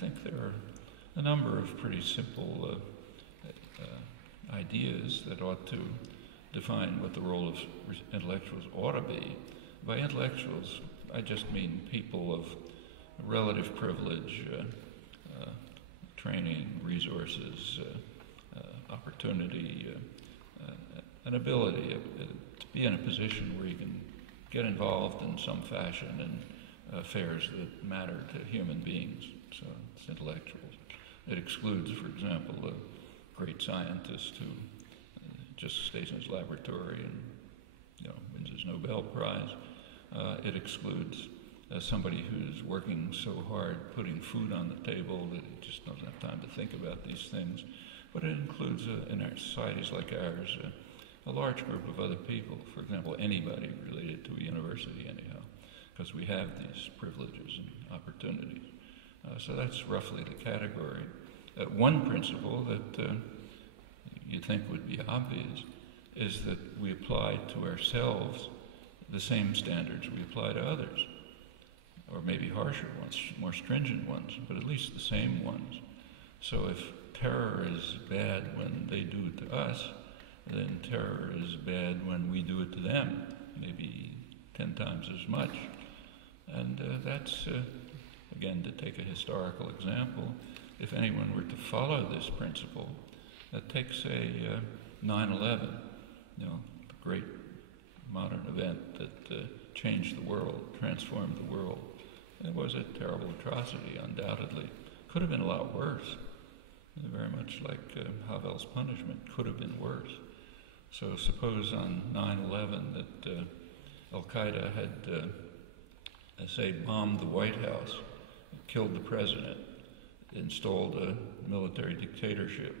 think there are a number of pretty simple ideas that ought to define what the role of intellectuals ought to be. By intellectuals, I just mean people of relative privilege, training, resources, opportunity, an ability to be in a position where you can get involved in some fashion in affairs that matter to human beings. So it's intellectuals. It excludes, for example, a great scientist who just stays in his laboratory and wins his Nobel Prize. It excludes somebody who's working so hard putting food on the table that he just doesn't have time to think about these things. But it includes, in our societies like ours, a large group of other people, for example, anybody related to a university anyhow, because we have these privileges and opportunities. So that's roughly the category. One principle that you'd think would be obvious is that we apply to ourselves the same standards we apply to others, or maybe harsher ones, more stringent ones, but at least the same ones. So if terror is bad when they do it to us, then terror is bad when we do it to them, maybe 10 times as much. And that's, again, to take a historical example, if anyone were to follow this principle, take, say, 9/11, the great modern event that changed the world, transformed the world. It was a terrible atrocity, undoubtedly. Could have been a lot worse. Very much like Havel's punishment, could have been worse. So suppose on 9/11 that Al-Qaeda had, say, bombed the White House, killed the president, installed a military dictatorship,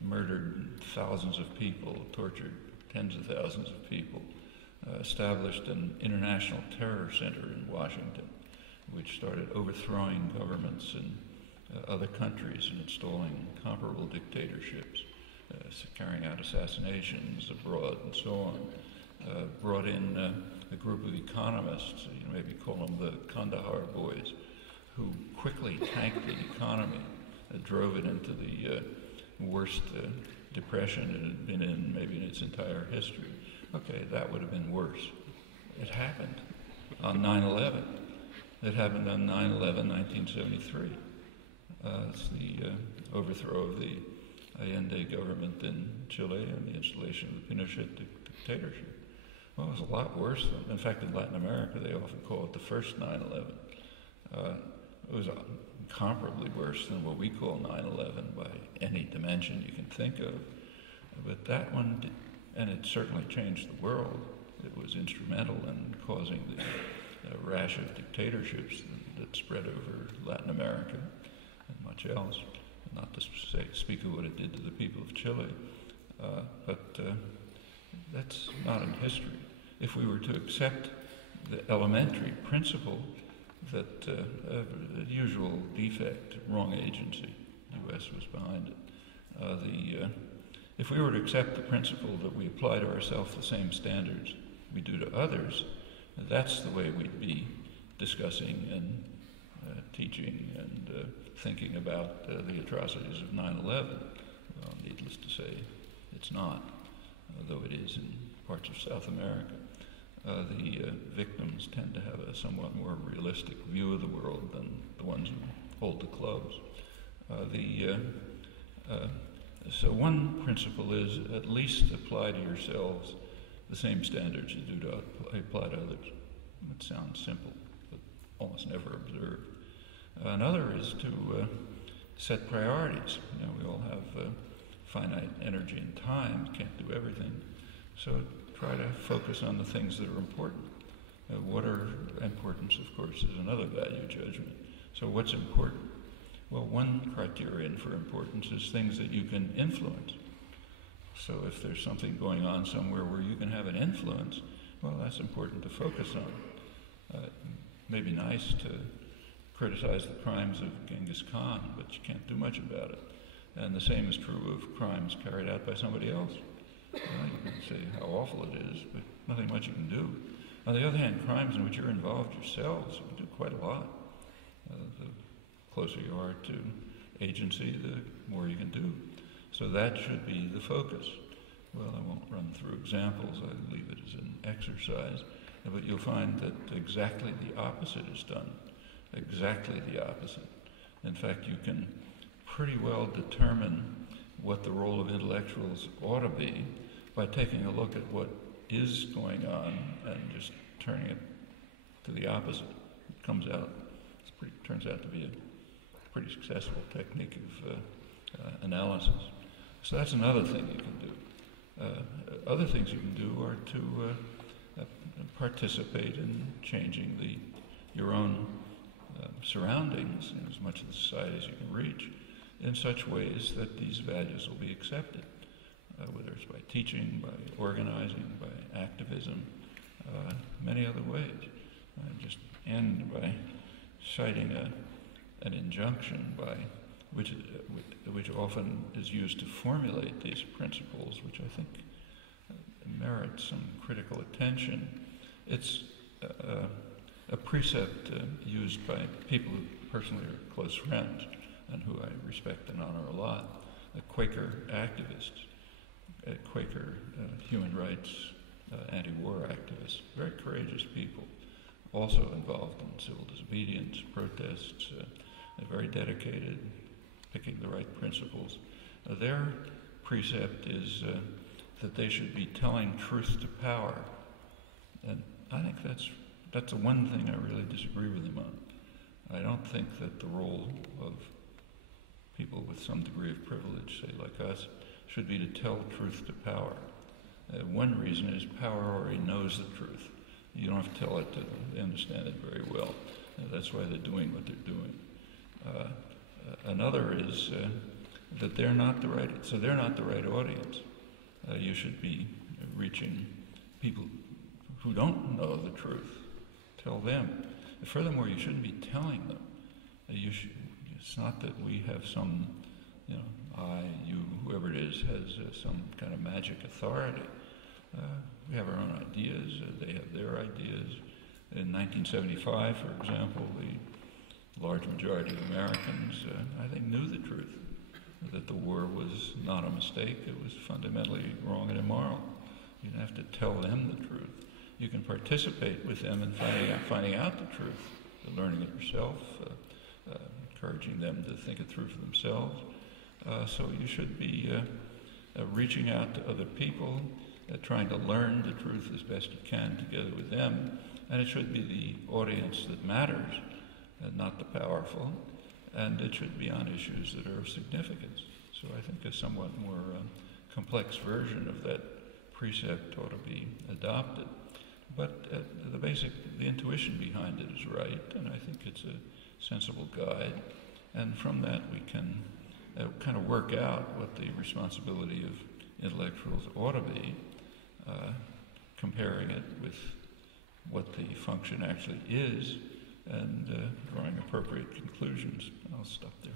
murdered thousands of people, tortured tens of thousands of people, established an international terror center in Washington, which started overthrowing governments in other countries and installing comparable dictatorships, carrying out assassinations abroad and so on. Brought in a group of economists, maybe call them the Kandahar boys, who quickly tanked the economy, drove it into the worst depression it had been in maybe in its entire history. Okay, that would have been worse. It happened on 9/11. It happened on 9/11, 1973. It's the overthrow of the Allende government in Chile and the installation of the Pinochet dictatorship. Well, it was a lot worse than, in fact, in Latin America, they often call it the first 9/11. It was incomparably worse than what we call 9/11 by any dimension you can think of. But that one, and it certainly changed the world. It was instrumental in causing the rash of dictatorships that spread over Latin America and much else. Not to speak of what it did to the people of Chile, but that's not in history. If we were to accept the elementary principle that the usual defect, wrong agency, the U.S. was behind it. If we were to accept the principle that we apply to ourselves the same standards we do to others, that's the way we'd be discussing and teaching and thinking about the atrocities of 9/11. Well, needless to say, it's not, though it is in parts of South America. The victims tend to have a somewhat more realistic view of the world than the ones who hold the clubs. So one principle is at least apply to yourselves the same standards you do to apply to others. It sounds simple, but almost never observed. Another is to set priorities. We all have finite energy and time, can't do everything. So try to focus on the things that are important. What are importance, of course, is another value judgment. So what's important? Well, one criterion for importance is things that you can influence. So if there's something going on somewhere where you can have an influence, well, that's important to focus on. It may be nice to criticize the crimes of Genghis Khan, but you can't do much about it. And the same is true of crimes carried out by somebody else. You can say how awful it is, but nothing much you can do. On the other hand, crimes in which you're involved yourselves, you can do quite a lot. The closer you are to agency, the more you can do. So that should be the focus. Well, I won't run through examples. I leave it as an exercise. But you'll find that exactly the opposite is done. Exactly the opposite. In fact, you can pretty well determine what the role of intellectuals ought to be by taking a look at what is going on and just turning it to the opposite. It turns out to be a pretty successful technique of analysis. So that's another thing you can do. Other things you can do are to participate in changing your own surroundings in as much of the society as you can reach in such ways that these values will be accepted, whether it's by teaching, by organizing, by activism, many other ways. I just end by citing an injunction which often is used to formulate these principles, which I think merit some critical attention. It's a precept used by people who personally are close friends and who I respect and honor a lot, a Quaker activist, a Quaker human rights anti-war activists, very courageous people, also involved in civil disobedience, protests, very dedicated, picking the right principles. Their precept is that they should be telling truth to power. And I think that's the one thing I really disagree with them on. I don't think that the role of people with some degree of privilege, say like us, should be to tell truth to power. One reason is power already knows the truth. You don't have to tell it to them. They understand it very well. That's why they're doing what they're doing. Another is that they're not the right audience. You should be reaching people who don't know the truth. Tell them. Furthermore, you shouldn't be telling them. It's not that we have some, I, you, whoever it is, has some kind of magic authority. We have our own ideas. They have their ideas. In 1975, for example, the large majority of Americans, I think, knew the truth, that the war was not a mistake. It was fundamentally wrong and immoral. You don't have to tell them the truth. You can participate with them in finding out the truth, learning it yourself, encouraging them to think it through for themselves. So you should be reaching out to other people, trying to learn the truth as best you can together with them. And it should be the audience that matters, not the powerful. And it should be on issues that are of significance. So I think a somewhat more complex version of that precept ought to be adopted. But the intuition behind it is right, and I think it's a sensible guide. And from that we can kind of work out what the responsibility of intellectuals ought to be, comparing it with what the function actually is, and drawing appropriate conclusions. I'll stop there.